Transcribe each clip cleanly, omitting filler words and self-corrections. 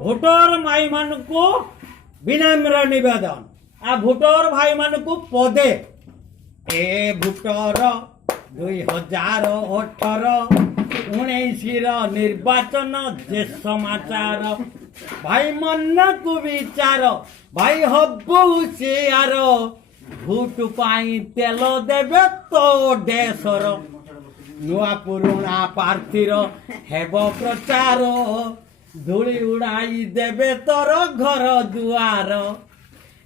Voter माई मान को विनम्र निवेदन आ भोटर भाई मान को पदे ए भोटर 2018-19 निर्वाचन जे समाचार भाई मन को विचार भाई हबु सियार भोट पाई तेल देवे तो देशर नुआ पुरुणा प्रार्थीर हेब प्रचार धूली उड़ाई देवे तोर घर दुआर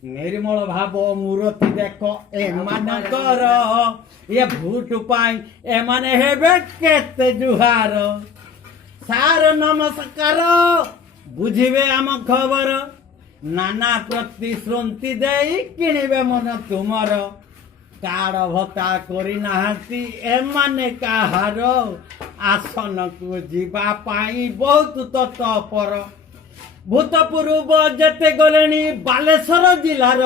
निर्मल भाव मूर्ति देख एमानकर ये भोट पाई एमाने हेबे केते जुहार सार नमस्कार बुझिबे आम खबर नाना प्रतिश्रुति देई किणिबे मन तुमर कार्ड भत्ता करी नाहांती एमाने काहार आसन को जीवा पाई बहुत तत्पर भूतपूर्व जेते गलेनी बालेश्वर जिलार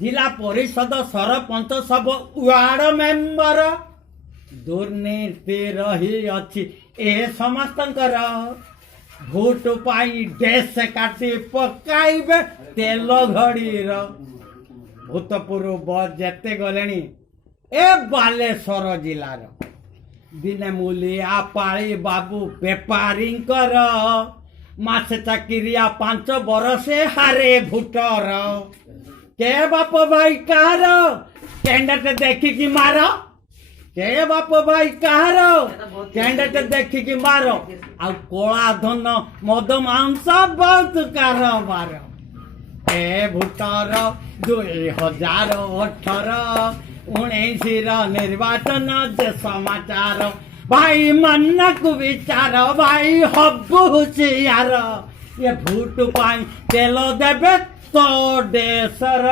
जिला परिषद सरपंच सब वार्ड मेंबर दुर्नीति रही अछि ए समस्तंकर भोट पाई देश काटी पकाइबे तेल घड़ीर भूतपूर्व जेते गलेनी ए बालेश्वर जिलार दिने मूलिया पाली बाबू बेपारी मासे चाकिरिया 5 बरसे हारे भोटर के बाप भाई कहार कैंडिडेट देखिकी मार के बाप भाई कहार कैंडिडेट देखिकी मार आ कला धन मद मांस बहुत कारोबार ए भोटर 2018-19 निर्वाचन जे समाचार भाई मन को विचार भाई हबु हुशियार ये भोट पाई तेल देवे तो देशर।